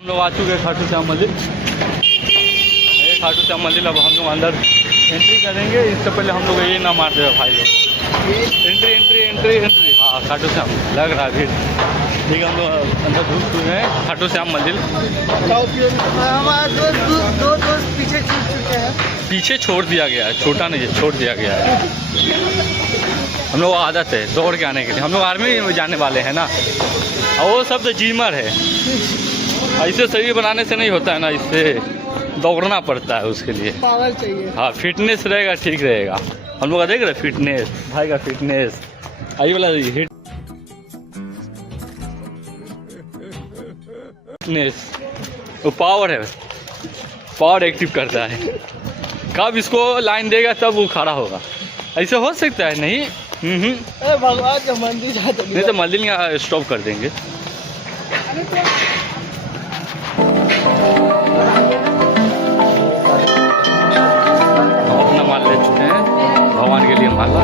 हम लोग आ चुके हैं खाटू श्याम मंदिर। ये खाटू श्याम मंदिर, अब हम लोग अंदर एंट्री करेंगे। इससे पहले हम लोग ये ना मार दे भाई लोग। एंट्री एंट्री एंट्री एंट्री, हाँ खाटू श्याम लग रहा है भीड़। ठीक है, हम लोग अंदर घुस चुके हैं खाटू श्याम मंदिर। हमारे दो दोस्त पीछे छूट चुके हैं। पीछे छोड़ दिया गया है, छोटा नहीं है, छोड़ दिया गया है। हम लोग आदत है दौड़ के आने के लिए, हम लोग आर्मी में जाने वाले हैं ना। और वो सब तो जीमर है, ऐसे शरीर बनाने से नहीं होता है ना, इससे दौड़ना पड़ता है उसके लिए। पावर चाहिए। हाँ, फिटनेस रहेगा, ठीक रहेगा। हम लोग का देख रहे फिटनेस, भाई का फिटनेस, आई वाला हिट फिटनेस, वो पावर है, पावर एक्टिव करता है। कब इसको लाइन देगा तब वो खड़ा होगा, ऐसे हो सकता है नहीं। भगवान का मंदिर जाते नहीं तो मंदिर यहाँ स्टॉप कर देंगे। हम अपना माल ले चुके हैं भगवान के लिए, माला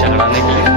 चढ़ाने के लिए।